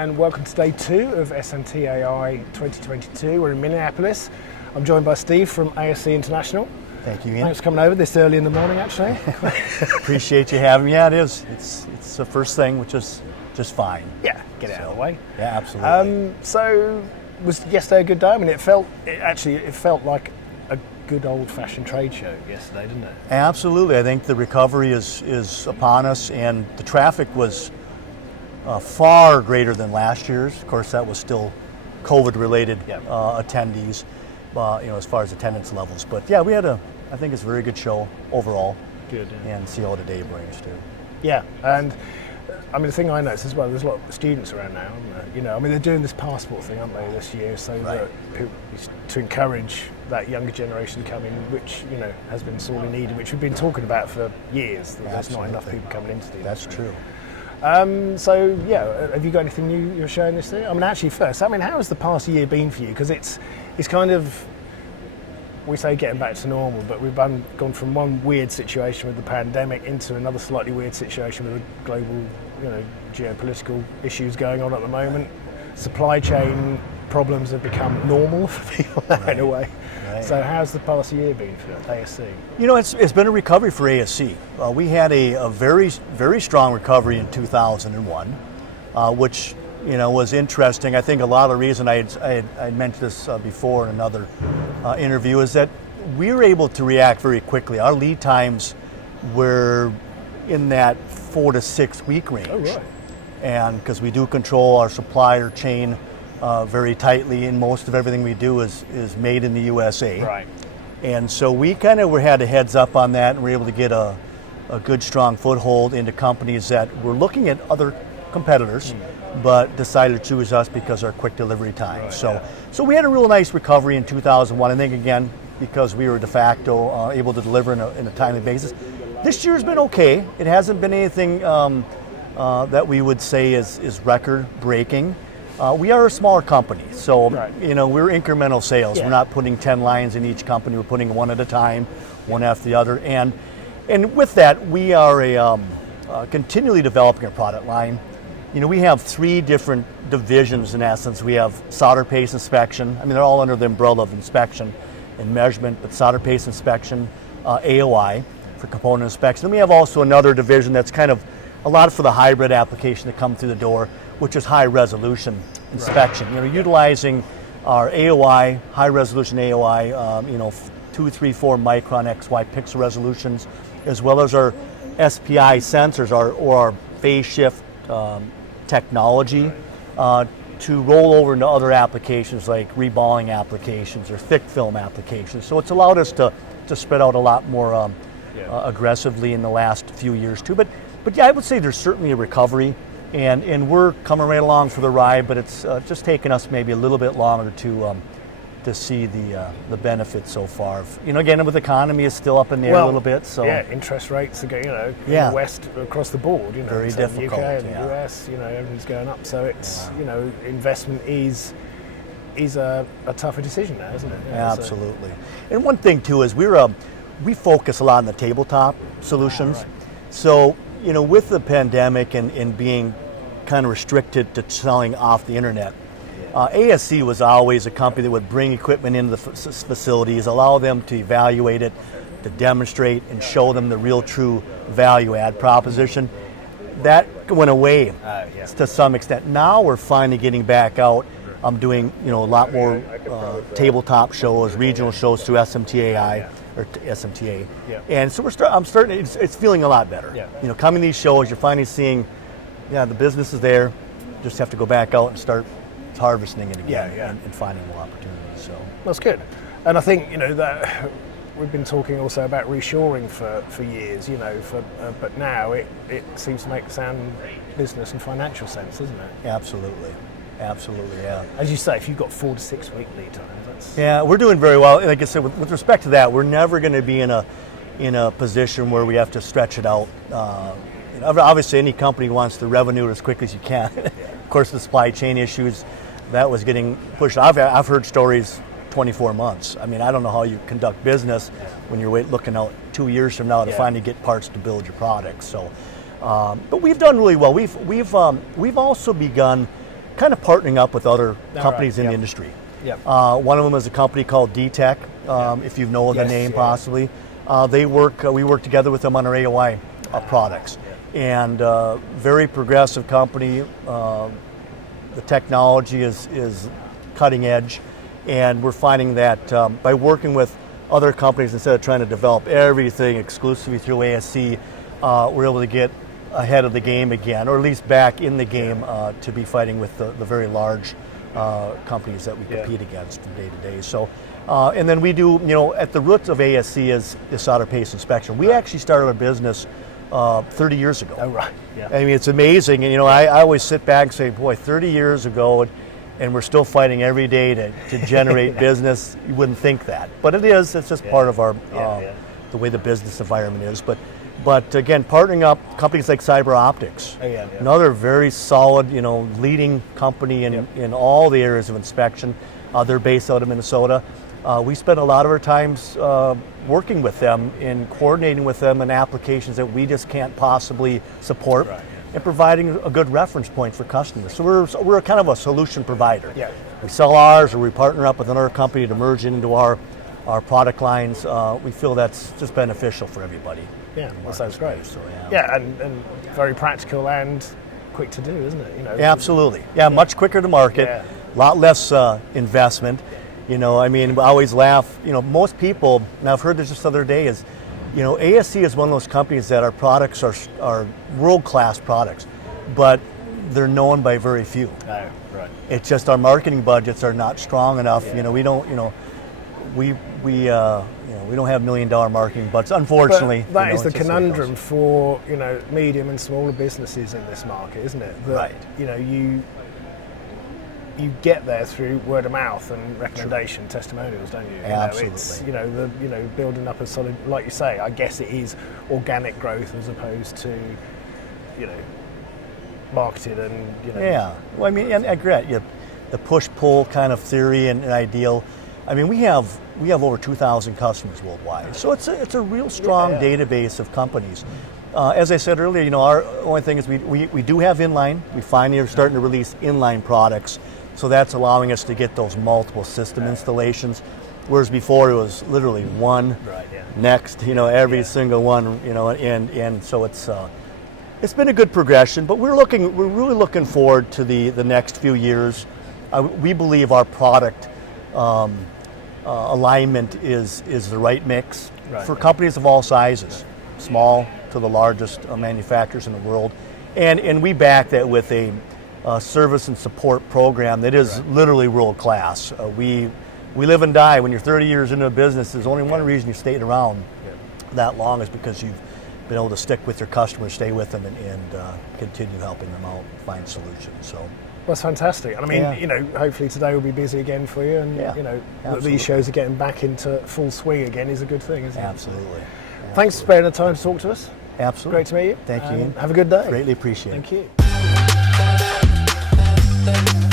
and welcome to day 2 of SMTA 2022. We're in Minneapolis. I'm joined by Steve from ASC International. Thank you, Ian. Thanks for coming over this early in the morning, actually. Appreciate you having me. Yeah, it is. It's the first thing, which is just fine. Yeah, get it out of the way. Yeah, absolutely. So, was yesterday a good day? I mean, it felt like a good old-fashioned trade show yesterday, didn't it? Absolutely. I think the recovery is upon us, and the traffic was far greater than last year's. Of course, that was still COVID-related attendees, as far as attendance levels. But yeah, we had I think it's a very good show overall. Good. Yeah. And see how the day brings too. Yeah, and I mean, the thing I noticed as well, there's a lot of students around now, aren't there? You know, I mean, they're doing this passport thing, aren't they, this year, so that to encourage that younger generation to come in, which, you know, has been sorely needed, which we've been talking about for years, that there's not enough people coming into these. That's true. So, yeah, have you got anything new you're showing this year? I mean, actually, first, I mean, how has the past year been for you? Because it's kind of, we say getting back to normal, but we've gone from one weird situation with the pandemic into another slightly weird situation with the global, geopolitical issues going on at the moment. Supply chain problems have become normal for people now, in a way. Right. So how's the past year been for ASC? You know, it's been a recovery for ASC. We had a very, very strong recovery in 2001, which was interesting. I think a lot of the reason I had mentioned this before in another interview is that we were able to react very quickly. Our lead times were in that 4 to 6 week range. Oh, right. And because we do control our supplier chain very tightly, and most of everything we do is made in the USA. Right. And so we kind of had a heads up on that, and were able to get a good strong foothold into companies that were looking at other competitors, but decided to choose us because of our quick delivery time. Right, So we had a real nice recovery in 2001. I think, again, because we were de facto able to deliver in a timely basis. This year's been okay. It hasn't been anything that we would say is record breaking. We are a smaller company, so we're incremental sales. Yeah. We're not putting 10 lines in each company. We're putting one at a time, one after the other. And with that, we are continually developing a product line. We have 3 different divisions in essence. We have solder paste inspection. I mean, they're all under the umbrella of inspection and measurement, but solder paste inspection, AOI for component inspection. Then we have also another division that's kind of a lot for the hybrid application that come through the door, which is high resolution inspection. Utilizing our AOI, high resolution AOI, 2, 3, 4 micron XY pixel resolutions, as well as our SPI sensors, or our phase shift technology, to roll over into other applications like reballing applications or thick film applications. So it's allowed us to spread out a lot more aggressively in the last few years too. But yeah, I would say there's certainly a recovery, and we're coming right along for the ride. But it's just taken us maybe a little bit longer to see the benefits so far. Again, with the economy is still up in the air a little bit. So yeah, interest rates are going, in the West across the board. Very difficult. The UK and the US, everything's going up. So it's investment is a tougher decision now, isn't it? Absolutely. And one thing too is we focus a lot on the tabletop solutions. Right. So with the pandemic and being kind of restricted to selling off the internet, ASC was always a company that would bring equipment into the facilities, allow them to evaluate it, to demonstrate and show them the real true value add proposition. That went away to some extent. Now we're finally getting back out. I'm doing a lot more tabletop shows, regional shows through SMTA. Or SMTA, and so I'm starting. It's feeling a lot better. Yeah. Coming to these shows, you're finally seeing, the business is there. Just have to go back out and start harvesting it again and finding more opportunities. So that's good. And I think that we've been talking also about reshoring for years. But now it seems to make sound business and financial sense, doesn't it? Absolutely, yeah. As you say, if you've got 4 to 6 week lead times. We're doing very well. Like I said, with respect to that, we're never going to be in a position where we have to stretch it out. Obviously, any company wants the revenue as quick as you can. Of course, the supply chain issues, that was getting pushed. I've heard stories 24 months. I mean, I don't know how you conduct business when you're looking out 2 years from now to finally get parts to build your products. So, but we've done really well. We've also begun kind of partnering up with other companies in the yep. industry. Yep. One of them is a company called D-Tech, if you know the Yes, name yeah. possibly. We work together with them on our AOI products. And very progressive company. The technology is cutting edge, and we're finding that by working with other companies, instead of trying to develop everything exclusively through ASC, we're able to get ahead of the game again, or at least back in the game to be fighting with the very large companies that we compete against from day to day. So, and then we do, at the roots of ASC is solder paste inspection. We actually started our business 30 years ago. Oh, right. Yeah. I mean, it's amazing. And, I always sit back and say, boy, 30 years ago, and we're still fighting every day to generate business. You wouldn't think that. But it is. It's just part of our the way the business environment is. But again, partnering up companies like Cyber Optics, another very solid, leading company in all the areas of inspection. They're based out of Minnesota. We spend a lot of our times working with them and coordinating with them in applications that we just can't possibly support, and providing a good reference point for customers. So we're kind of a solution provider. Yeah. We sell ours, or we partner up with another company to merge into our product lines. We feel that's just beneficial for everybody. Yeah, that sounds great. So, and very practical and quick to do, isn't it? Absolutely. Yeah, much quicker to market, a lot less investment. I always laugh. Most people, and I've heard this just the other day, is, ASC is one of those companies that our products are world-class products, but they're known by very few. Oh, right. It's just our marketing budgets are not strong enough. Yeah. We don't, we don't have $1 million marketing budgets, unfortunately. But that is the conundrum for medium and smaller businesses in this market, isn't it? That, you get there through word of mouth and recommendation, testimonials, don't you? Absolutely. It's building up a solid, like you say. I guess it is organic growth as opposed to marketed and Yeah. Well, and I agree. The push-pull kind of theory and ideal. We have over 2,000 customers worldwide, so it's a real strong database of companies. As I said earlier, our only thing is we do have inline. We finally are starting to release inline products, so that's allowing us to get those multiple system installations. Whereas before it was literally one, next, every single one, and so it's been a good progression. But we're really looking forward to the next few years. We believe our product alignment is the right mix for companies of all sizes, small to the largest manufacturers in the world, and we back that with a service and support program that is literally world class. We live and die. When you're 30 years into a business, there's only one reason you stayed around that long is because you've been able to stick with your customers, stay with them, and continue helping them out, find solutions. So. That's fantastic. And hopefully today will be busy again for you, and these shows are getting back into full swing again is a good thing, isn't it? Absolutely. Thanks for sparing the time to talk to us. Absolutely. Great to meet you. Thank you, Ian. Have a good day. Greatly appreciate it. Thank you.